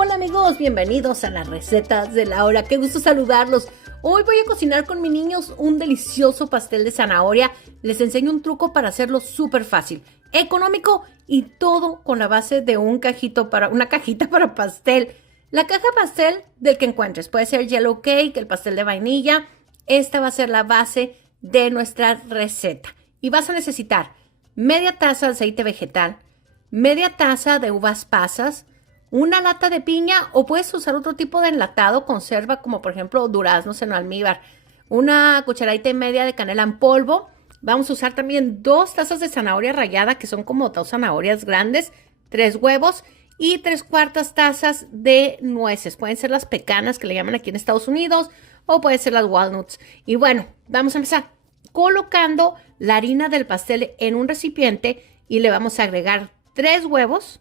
Hola amigos, bienvenidos a las recetas de Laura. Qué gusto saludarlos. Hoy voy a cocinar con mis niños un delicioso pastel de zanahoria. Les enseño un truco para hacerlo súper fácil, económico y todo con la base de una cajita para pastel. La caja pastel del que encuentres. Puede ser yellow cake, el pastel de vainilla. Esta va a ser la base de nuestra receta. Y vas a necesitar media taza de aceite vegetal, media taza de uvas pasas, una lata de piña o puedes usar otro tipo de enlatado, conserva como por ejemplo duraznos en almíbar, una cucharadita y media de canela en polvo. Vamos a usar también 2 tazas de zanahoria rallada, que son como 2 zanahorias grandes, 3 huevos y 3/4 tazas de nueces. Pueden ser las pecanas que le llaman aquí en Estados Unidos o pueden ser las walnuts. Y bueno, vamos a empezar colocando la harina del pastel en un recipiente y le vamos a agregar 3 huevos,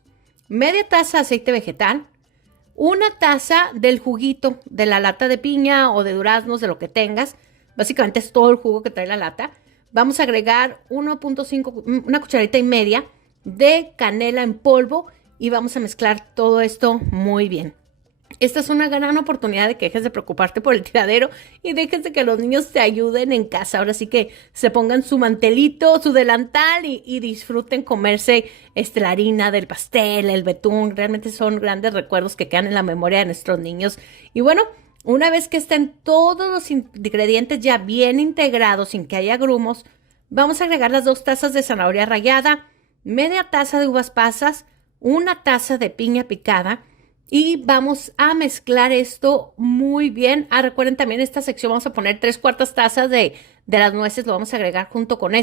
media taza de aceite vegetal, una taza del juguito de la lata de piña o de duraznos, de lo que tengas. Básicamente es todo el jugo que trae la lata. Vamos a agregar 1.5, una cucharadita y media de canela en polvo y vamos a mezclar todo esto muy bien. Esta es una gran oportunidad de que dejes de preocuparte por el tiradero y dejes de que los niños te ayuden en casa. Ahora sí que se pongan su mantelito, su delantal y disfruten comerse la harina del pastel, el betún. Realmente son grandes recuerdos que quedan en la memoria de nuestros niños. Y bueno, una vez que estén todos los ingredientes ya bien integrados sin que haya grumos, vamos a agregar las 2 tazas de zanahoria rallada, media taza de uvas pasas, una taza de piña picada. Y vamos a mezclar esto muy bien. Recuerden también esta sección vamos a poner 3/4 tazas de las nueces, lo vamos a agregar junto con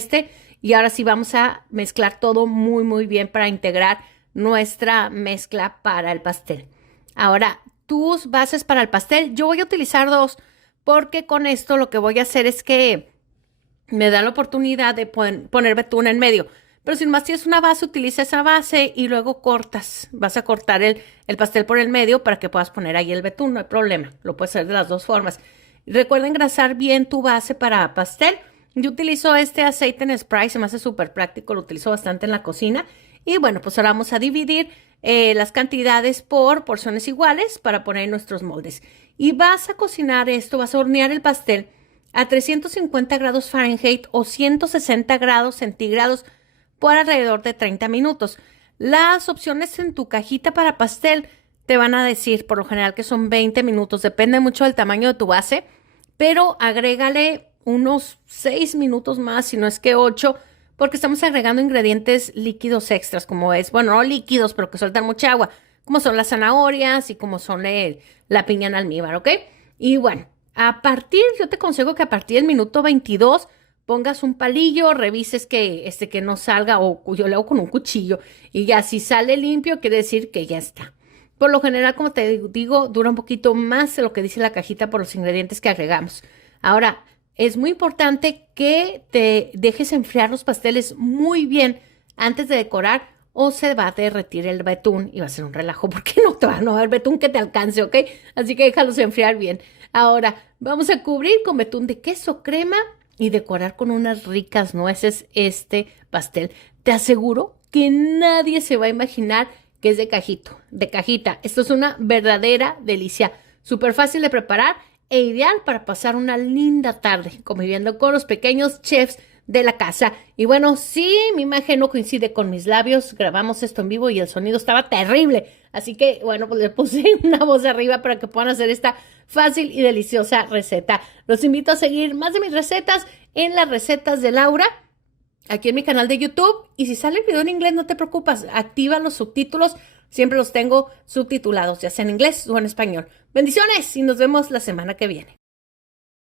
y ahora sí vamos a mezclar todo muy bien para integrar nuestra mezcla para el pastel. Ahora, tus bases para el pastel, yo voy a utilizar 2 porque con esto lo que voy a hacer es que me da la oportunidad de poner betún en medio. Pero si más tienes una base, utiliza esa base y luego cortas. Vas a cortar el pastel por el medio para que puedas poner ahí el betún, no hay problema. Lo puedes hacer de las 2 formas. Recuerda engrasar bien tu base para pastel. Yo utilizo este aceite en spray, se me hace súper práctico, lo utilizo bastante en la cocina. Y bueno, pues ahora vamos a dividir las cantidades por porciones iguales para poner en nuestros moldes. Y vas a cocinar esto, vas a hornear el pastel a 350 grados Fahrenheit o 160 grados centígrados por alrededor de 30 minutos. Las opciones en tu cajita para pastel te van a decir por lo general que son 20 minutos, depende mucho del tamaño de tu base, pero agrégale unos 6 minutos más, si no es que 8, porque estamos agregando ingredientes líquidos extras, como es, bueno, no líquidos, pero que sueltan mucha agua, como son las zanahorias y como son la piña en almíbar, ¿ok? Y bueno, yo te aconsejo que a partir del minuto 22 pongas un palillo, revises que no salga, o yo le hago con un cuchillo, y ya si sale limpio, quiere decir que ya está. Por lo general, como te digo, dura un poquito más de lo que dice la cajita por los ingredientes que agregamos. Ahora, es muy importante que te dejes enfriar los pasteles muy bien antes de decorar, o se va a derretir el betún y va a ser un relajo, porque no te va a haber betún que te alcance, ¿ok? Así que déjalos enfriar bien. Ahora, vamos a cubrir con betún de queso crema y decorar con unas ricas nueces este pastel. Te aseguro que nadie se va a imaginar que es de cajita. Esto es una verdadera delicia, súper fácil de preparar e ideal para pasar una linda tarde conviviendo con los pequeños chefs de la casa. Y bueno, sí, mi imagen no coincide con mis labios, grabamos esto en vivo y el sonido estaba terrible, así que bueno, pues le puse una voz arriba para que puedan hacer esta fácil y deliciosa receta. Los invito a seguir más de mis recetas en las recetas de Laura, aquí en mi canal de YouTube, y si sale el video en inglés no te preocupes, activa los subtítulos, siempre los tengo subtitulados, ya sea en inglés o en español. Bendiciones y nos vemos la semana que viene.